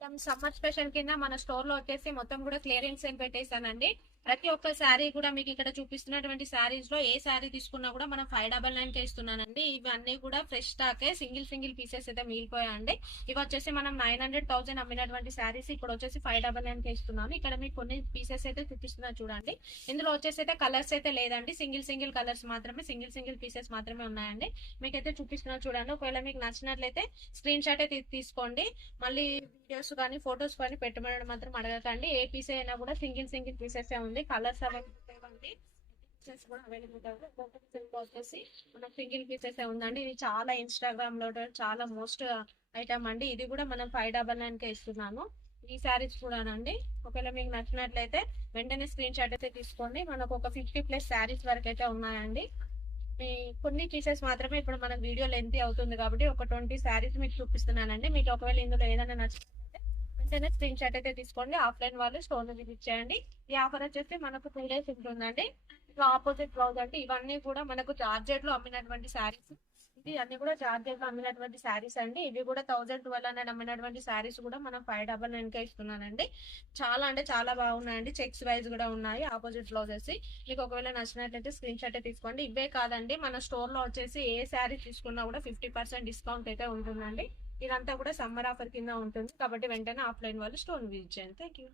Summer special కింద మన store లో వచ్చేసి మొత్తం కూడా క్లియరెన్స్ సేల్ పెట్టేశానండి. ప్రతి ఒక్క శారీ కూడా మీకు ఇక్కడ చూపిస్తున్నటువంటి శారీస్ లో ఏ శారీ తీసుకున్నా కూడా మనం 599 కే ఇస్తున్నానండి. ఇవన్నీ కూడా ఫ్రెష్ స్టాకే, సింగిల్ పీసెస్ అయితే మిగిలిపోయాయండి. ఇవి వచ్చేసి మనం 900,000 అమ్మినటువంటి శారీస్ ఇప్పుడు వచ్చేసి 599 కే ఇస్తున్నాను. ఇక్కడ మీకు కొన్ని పీసెస్ అయితే చూపిస్తున్నా చూడండి. ఇందులో వచ్చేసి అయితే కలర్స్ అయితే లేదండి, సింగిల్ కలర్స్ మాత్రమే, సింగిల్ పీసెస్ మాత్రమే ఉన్నాయండి. మీకైతే చూపిస్తున్నా చూడండి. ఒకవేళ మీకు నచ్చినట్లయితే స్క్రీన్ షాట్ అయితే తీసుకోండి. మళ్ళీ వీడియోస్ కానీ ఫొటోస్ కానీ పెట్టమని మాత్రం అడగకండి. ఏ పీస్ అయినా కూడా సింగిల్ పీసెస్ ఉంది. కలర్స్ అవైలబుల్ ఉంది, పీసెస్ కూడా అవైలబుల్ వచ్చేసి మనకు సింగిల్ పీసెస్ ఉందండి. ఇది చాలా ఇన్స్టాగ్రామ్ లో చాలా మోస్ట్ ఐటమ్ అండి. ఇది కూడా మనం 599 కే ఇస్తున్నాను. ఈ శారీస్ కూడానండి. ఒకవేళ మీకు నచ్చినట్లయితే వెంటనే స్క్రీన్ షాట్ అయితే తీసుకోండి. మనకు ఒక 50+ శారీస్ వరకు అయితే ఉన్నాయండి. కొన్ని పీసెస్ మాత్రమే ఇప్పుడు మన వీడియో లెంతీ అవుతుంది కాబట్టి ఒక 20 శారీస్ మీకు చూపిస్తున్నానండి. మీకు ఒకవేళ ఇందులో ఏదైనా నచ్చినట్లయితే వెంటనే స్క్రీన్ షాట్ అయితే తీసుకోండి. ఆఫ్లైన్ వాళ్ళు స్టోర్ విజిట్ చేయండి. ఈ ఆఫర్ వచ్చేసి మనకు 2 days ఉంటుందండి. ఆపోజిట్ బ్లౌజ్ అంటే ఇవన్నీ కూడా మనకు జార్జెట్ లో అమ్మినటువంటి శారీస్. ఇది అన్ని కూడా జార్జెట్ లో అమ్మినటువంటి శారీస్ అండి. ఇవి కూడా 1200 అమ్మినటువంటి శారీస్ కూడా మనం 599 కే ఇస్తున్నానండి. చాలా అంటే చాలా బాగున్నాయండి. చెక్స్ వైజ్ కూడా ఉన్నాయి ఆపోజిట్ బ్లౌజెస్. మీకు ఒకవేళ నచ్చినట్లయితే స్క్రీన్ షాట్ తీసుకోండి. ఇవే కాదండి, మన స్టోర్ లో వచ్చేసి ఏ శారీ తీసుకున్నా కూడా 50% డిస్కౌంట్ అయితే ఉంటుందండి. ఇదంతా కూడా సమ్మర్ ఆఫర్ కింద ఉంటుంది కాబట్టి వెంటనే ఆఫ్లైన్ వాళ్ళు స్టోర్ విజిట్ చేయండి. Thank you.